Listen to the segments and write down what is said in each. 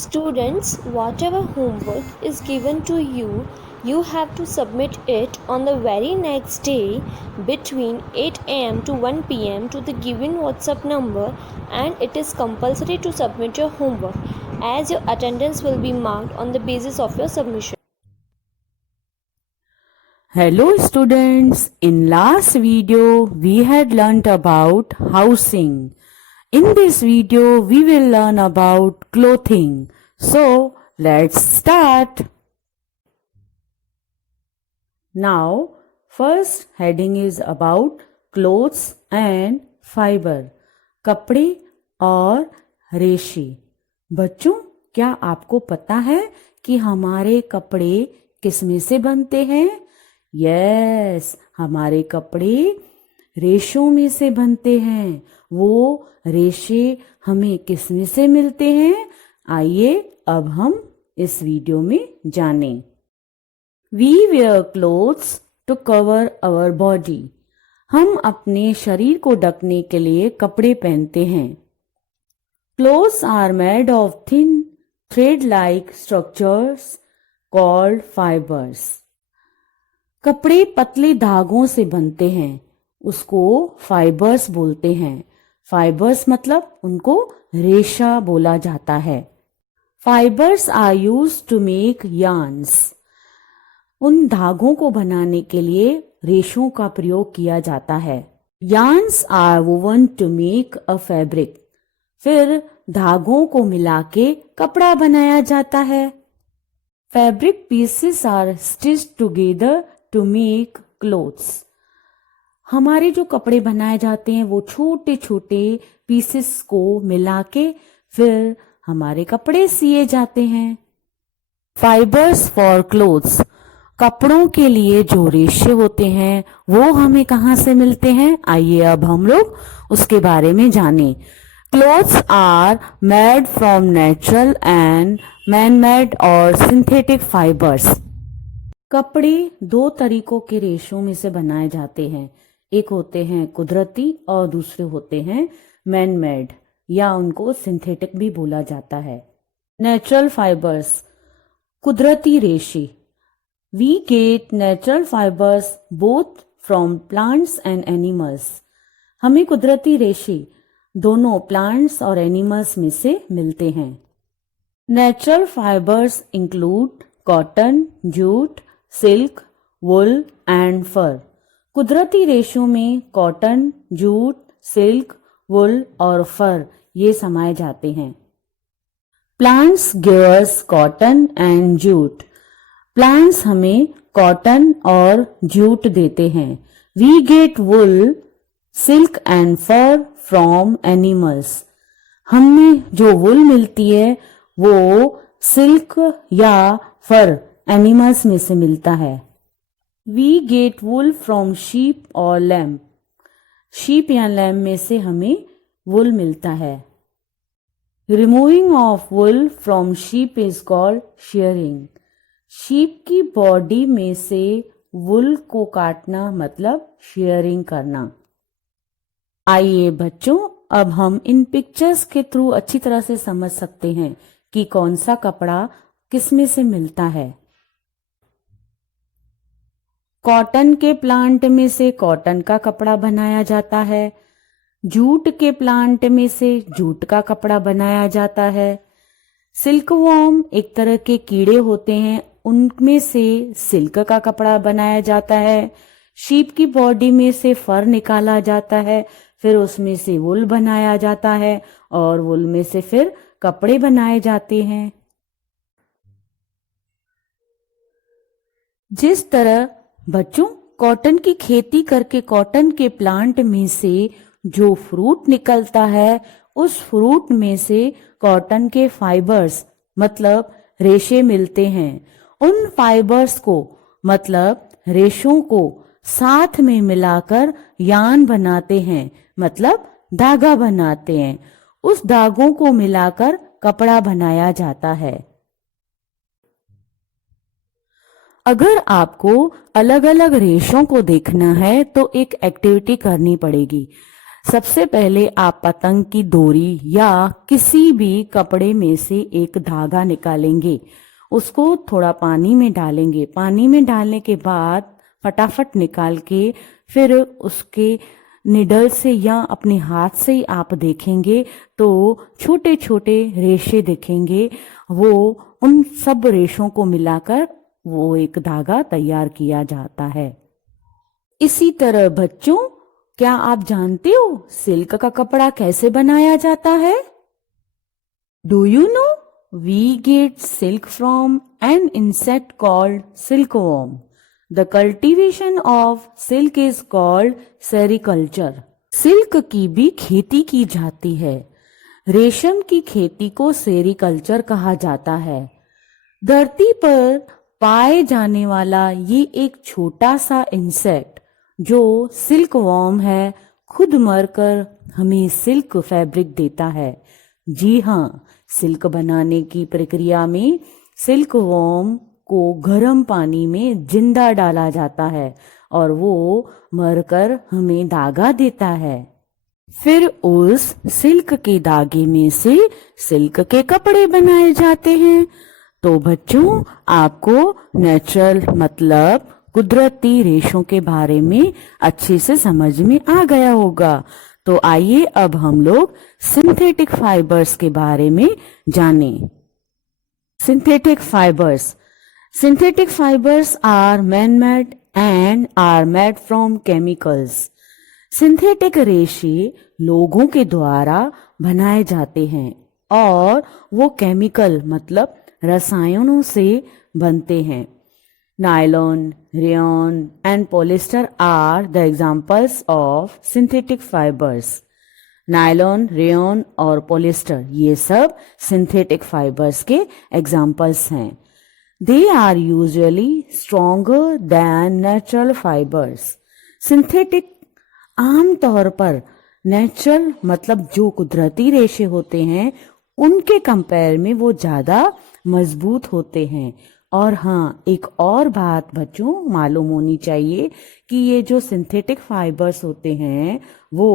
Students, whatever homework is given to you, you have to submit it on the very next day between 8 am to 1 pm to the given WhatsApp number, and it is compulsory to submit your homework as your attendance will be marked on the basis of your submission. Hello students, in last video we had learnt about housing. In this video we will learn about clothing. So let's start. Now first heading is about clothes and fiber. कपड़े और रेशे. बच्चों, क्या आपको पता है कि हमारे कपड़े किस में से बनते हैं? यस, हमारे कपड़े रेशों में से बनते हैं. वो रेशे हमें किस में से मिलते हैं? आइए अब हम इस वीडियो में जानें. We wear clothes to cover our body. हम अपने शरीर को ढकने के लिए कपड़े पहनते हैं. Clothes are made of thin thread-like structures called fibers. कपड़े पतले धागों से बनते हैं, उसको फाइबर्स बोलते हैं. फाइबर्स मतलब उनको रेशा बोला जाता है. Fibres are used to make yarns. उन धागों को बनाने के लिए रेशों का प्रयोग किया जाता है. yarns are woven to make a fabric. फिर धागों को मिला के कपड़ा बनाया जाता है. Fabric pieces are stitched together to make clothes. हमारे जो कपड़े बनाए जाते हैं वो छोटे छोटे पीसेस को मिला के फिर हमारे कपड़े सिए जाते हैं. Fibres for clothes. कपड़ों के लिए जो रेशे होते हैं वो हमें कहाँ से मिलते हैं? आइए अब हम लोग उसके बारे में जानें. Clothes are made from natural and man made और सिंथेटिक फाइबर्स. कपड़े दो तरीकों के रेशों में से बनाए जाते हैं. एक होते हैं कुदरती और दूसरे होते हैं मैन मेड या उनको सिंथेटिक भी बोला जाता है. नेचुरल फाइबर्स, कुदरती रेशे. We get natural fibres both from plants and animals. हमें कुदरती रेशे दोनों प्लांट्स और एनिमल्स में से मिलते हैं. Natural fibres include cotton, jute, silk, wool and fur. कुदरती रेशों में कॉटन, जूट, सिल्क, वुल और फर ये समाये जाते हैं. Plants give us cotton and jute. Plants हमें कॉटन और जूट देते हैं. We get wool, silk and fur from animals. हमें जो वुल मिलती है वो सिल्क या फर एनिमल्स में से मिलता है. We get wool from sheep और लैम्ब. शीप या लैम्ब में से हमें वुल मिलता है. Removing of wool from sheep is called shearing. Sheep की बॉडी में से वुल को काटना मतलब shearing करना. आइए बच्चों, अब हम इन पिक्चर्स के थ्रू अच्छी तरह से समझ सकते हैं कि कौन सा कपड़ा किस में से मिलता है. कॉटन के प्लांट में से कॉटन का कपड़ा बनाया जाता है. जूट के प्लांट में से जूट का कपड़ा बनाया जाता है. सिल्कवॉर्म एक तरह के कीड़े होते हैं, उनमें से सिल्क का कपड़ा बनाया जाता है. शीप की बॉडी में से फर निकाला जाता है, फिर उसमें से वुल बनाया जाता है और वुल में से फिर कपड़े बनाए जाते हैं. जिस तरह बच्चों कॉटन की खेती करके कॉटन के प्लांट में से जो फ्रूट निकलता है उस फ्रूट में से कॉटन के फाइबर्स मतलब रेशे मिलते हैं. उन फाइबर्स को मतलब रेशों को साथ में मिलाकर यान बनाते हैं मतलब धागा बनाते हैं. उस धागों को मिलाकर कपड़ा बनाया जाता है. अगर आपको अलग अलग रेशों को देखना है तो एक एक्टिविटी करनी पड़ेगी. सबसे पहले आप पतंग की डोरी या किसी भी कपड़े में से एक धागा निकालेंगे, उसको थोड़ा पानी में डालेंगे। पानी में डालने के बाद फटाफट निकाल के फिर उसके निडल से या अपने हाथ से ही आप देखेंगे तो छोटे छोटे रेशे दिखेंगे। वो उन सब रेशों को मिलाकर वो एक धागा तैयार किया जाता है। इसी तरह बच्चों, क्या आप जानते हो सिल्क का कपड़ा कैसे बनाया जाता है? Do you know? We get silk from an insect called silkworm. The cultivation of silk is called sericulture. Silk की भी खेती की जाती है। रेशम की खेती को सेरिकल्चर कहा जाता है। धरती पर पाए जाने वाला ये एक छोटा सा इंसेक्ट जो सिल्क वॉर्म है, खुद मरकर हमें सिल्क फैब्रिक देता है। जी हाँ, सिल्क बनाने की प्रक्रिया में सिल्क वॉर्म को गर्म पानी में जिंदा डाला जाता है और वो मरकर हमें धागा देता है। फिर उस सिल्क के धागे में से सिल्क के कपड़े बनाए जाते हैं। तो बच्चों, आपको नेचुरल मतलब कुदरती रेशों के बारे में अच्छे से समझ में आ गया होगा। तो आइए अब हम लोग सिंथेटिक फाइबर्स के बारे में जानें। Synthetic fibres. Synthetic fibers are man-made and are made from chemicals. Synthetic रेशे लोगों के द्वारा बनाए जाते हैं और वो केमिकल मतलब रसायनों से बनते हैं। Nylon, rayon and polyester are the examples of synthetic fibres. Nylon, rayon और पॉलिस्टर ये सब सिंथेटिक फाइबर्स के एग्जाम्पल्स हैं। They are usually stronger than natural fibers. Synthetic आमतौर पर नेचुरल मतलब जो कुदरती रेशे होते हैं उनके कंपेयर में वो ज्यादा मजबूत होते हैं। और हाँ, एक और बात बच्चों मालूम होनी चाहिए कि ये जो सिंथेटिक फाइबर्स होते हैं वो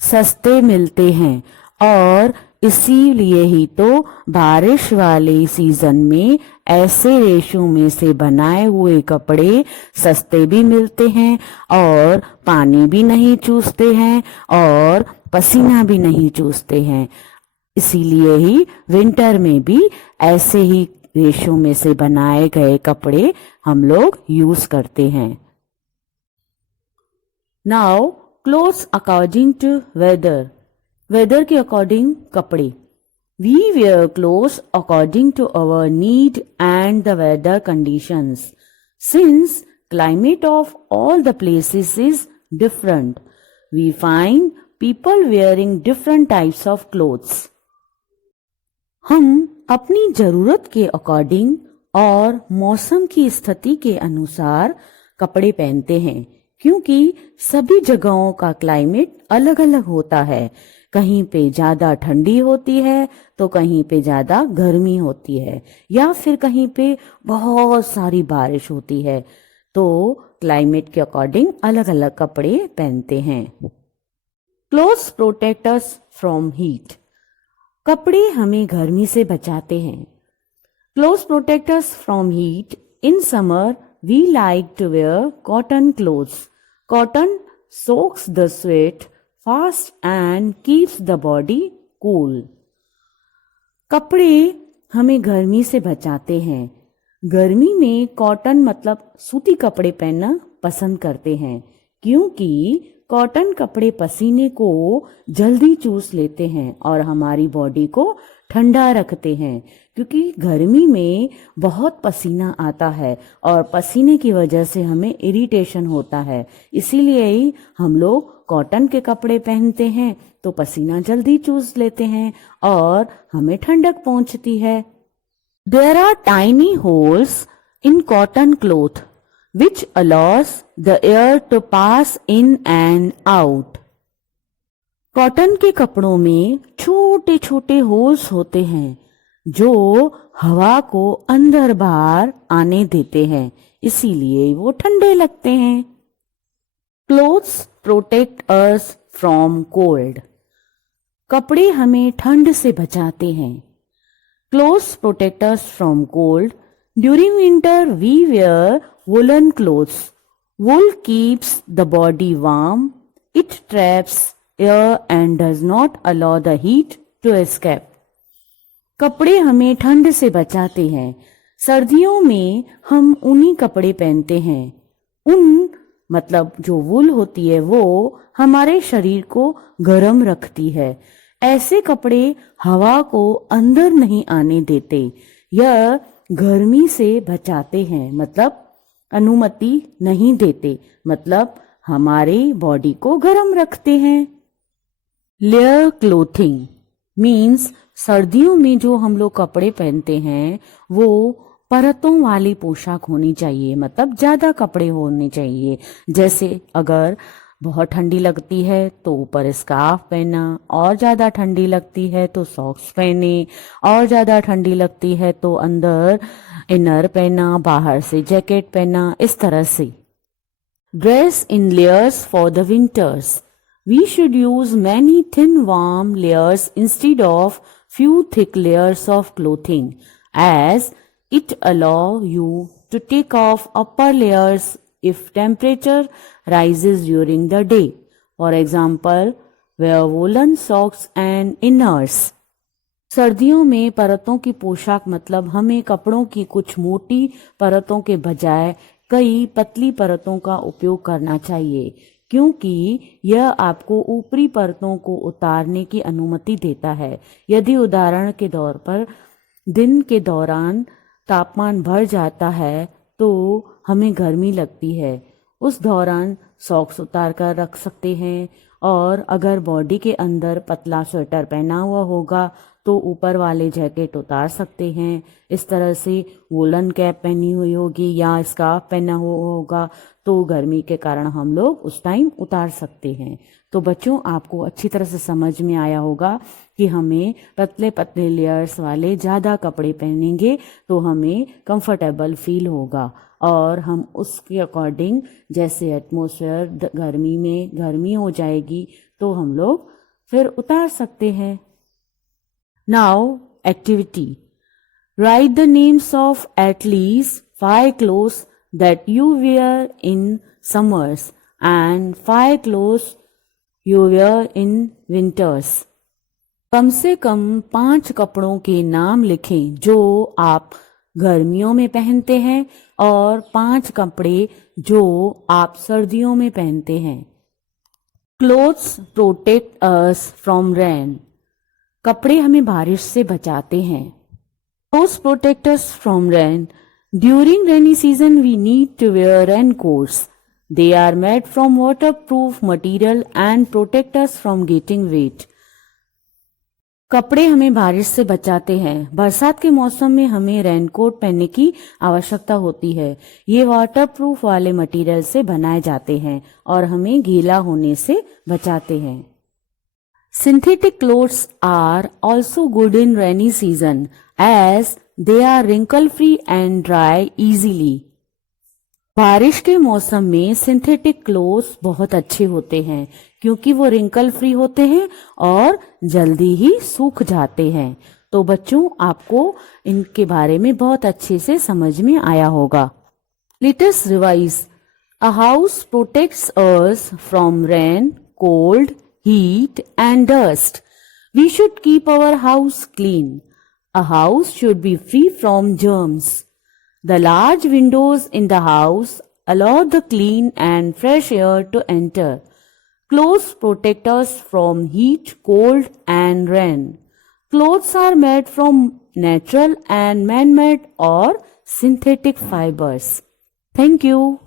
सस्ते मिलते हैं और इसीलिए ही तो बारिश वाले सीजन में ऐसे रेशों में से बनाए हुए कपड़े सस्ते भी मिलते हैं और पानी भी नहीं चूसते हैं और पसीना भी नहीं चूसते हैं। इसीलिए ही विंटर में भी ऐसे ही रेशों में से बनाए गए कपड़े हम लोग यूज करते हैं। Now clothes according to weather. Weather के अकॉर्डिंग कपड़े. We wear clothes according to our need and the weather conditions. Since climate of all the places is different, we find people wearing different types of clothes. हम अपनी जरूरत के according और मौसम की स्थिति के अनुसार कपड़े पहनते हैं क्योंकि सभी जगहों का क्लाइमेट अलग अलग होता है। कहीं पे ज्यादा ठंडी होती है तो कहीं पे ज्यादा गर्मी होती है या फिर कहीं पे बहुत सारी बारिश होती है। तो क्लाइमेट के अकॉर्डिंग अलग अलग कपड़े पहनते हैं। Clothes protect us from heat. कपड़े हमें गर्मी से बचाते हैं। Clothes protect us from heat. In summer we like to wear cotton clothes. Cotton soaks the sweat fast and keeps the body cool. कपड़े हमें गर्मी से बचाते हैं। गर्मी में कॉटन मतलब सूती कपड़े पहनना पसंद करते हैं क्योंकि कॉटन कपड़े पसीने को जल्दी चूस लेते हैं और हमारी बॉडी को ठंडा रखते हैं क्योंकि गर्मी में बहुत पसीना आता है और पसीने की वजह से हमें इरिटेशन होता है। इसीलिए ही हम लोग कॉटन के कपड़े पहनते हैं तो पसीना जल्दी चूस लेते हैं और हमें ठंडक पहुंचती है। There are tiny holes in cotton cloth which allows the air to pass in and out. Cotton के कपड़ों में छोटे छोटे होल्स होते हैं जो हवा को अंदर बाहर आने देते हैं, इसीलिए वो ठंडे लगते हैं। Clothes protect us from cold. कपड़े हमें ठंड से बचाते हैं. Clothes protect us from cold. During winter, we wear woolen clothes. Wool keeps the body warm. It traps air and does not allow the heat to escape. कपड़े हमें ठंड से बचाते हैं. सर्दियों में हम ऊनी कपड़े पहनते हैं. ऊन मतलब जो वूल होती है वो हमारे शरीर को गर्म रखती है. ऐसे कपड़े हवा को अंदर नहीं आने देते. यह गर्मी से बचाते हैं, मतलब अनुमति नहीं देते, मतलब हमारे बॉडी को गर्म रखते हैं. लेयर क्लोथिंग मीन्स सर्दियों में जो हम लोग कपड़े पहनते हैं वो परतों वाली पोशाक होनी चाहिए, मतलब ज्यादा कपड़े होने चाहिए. जैसे अगर बहुत ठंडी लगती है तो ऊपर स्कार्फ पहना, और ज्यादा ठंडी लगती है तो सॉक्स पहने, और ज्यादा ठंडी लगती है तो अंदर इनर पहना, बाहर से जैकेट पहना, इस तरह से. Dress in layers for the winters. We should use many thin warm layers instead of few thick layers of clothing, as it allows you to take off upper layers if temperature rises during the day. For example, wear woolen socks and inners. सर्दियों में परतों की पोशाक मतलब हमें कपड़ों की कुछ मोटी परतों के बजाय कई पतली परतों का उपयोग करना चाहिए, क्योंकि यह आपको ऊपरी परतों को उतारने की अनुमति देता है. यदि उदाहरण के तौर पर दिन के दौरान तापमान बढ़ जाता है तो हमें गर्मी लगती है, उस दौरान सॉक्स उतार कर रख सकते हैं. और अगर बॉडी के अंदर पतला स्वेटर पहना हुआ होगा तो ऊपर वाले जैकेट उतार सकते हैं. इस तरह से वूलन कैप पहनी हुई होगी या स्कार्फ पहना हुआ होगा तो गर्मी के कारण हम लोग उस टाइम उतार सकते हैं. तो बच्चों, आपको अच्छी तरह से समझ में आया होगा कि हमें पतले पतले लेयर्स वाले ज़्यादा कपड़े पहनेंगे तो हमें कंफर्टेबल फील होगा, और हम उसके अकॉर्डिंग जैसे एटमॉस्फेयर गर्मी में गर्मी हो जाएगी तो हम लोग फिर उतार सकते हैं. Now activity. Right the names of at least 5 clothes that you wear in summers and 5 clothes you wear in winters. कम से कम 5 कपड़ों के नाम लिखें जो आप गर्मियों में पहनते हैं और 5 कपड़े जो आप सर्दियों में पहनते हैं. Clothes protect us from rain. कपड़े हमें बारिश से बचाते हैं. Clothes protect us from rain. During rainy season, we need to wear raincoats. They are made from waterproof material and protect us from getting wet. कपड़े हमें बारिश से बचाते हैं. बरसात के मौसम में हमें रेनकोट पहनने की आवश्यकता होती है. ये वाटरप्रूफ वाले मटेरियल से बनाए जाते हैं और हमें गीला होने से बचाते हैं. Synthetic clothes are also good in rainy season as they are wrinkle free and dry easily. बारिश के मौसम में सिंथेटिक क्लोथ्स बहुत अच्छे होते हैं क्योंकि वो रिंकल फ्री होते हैं और जल्दी ही सूख जाते हैं. तो बच्चों, आपको इनके बारे में बहुत अच्छे से समझ में आया होगा. Let us revise. A house protects us from rain, cold, heat and dust. We should keep our house clean. A house should be free from germs. The large windows in the house allow the clean and fresh air to enter. Clothes protect us from heat, cold and rain. Clothes are made from natural and man-made or synthetic fibers. Thank you.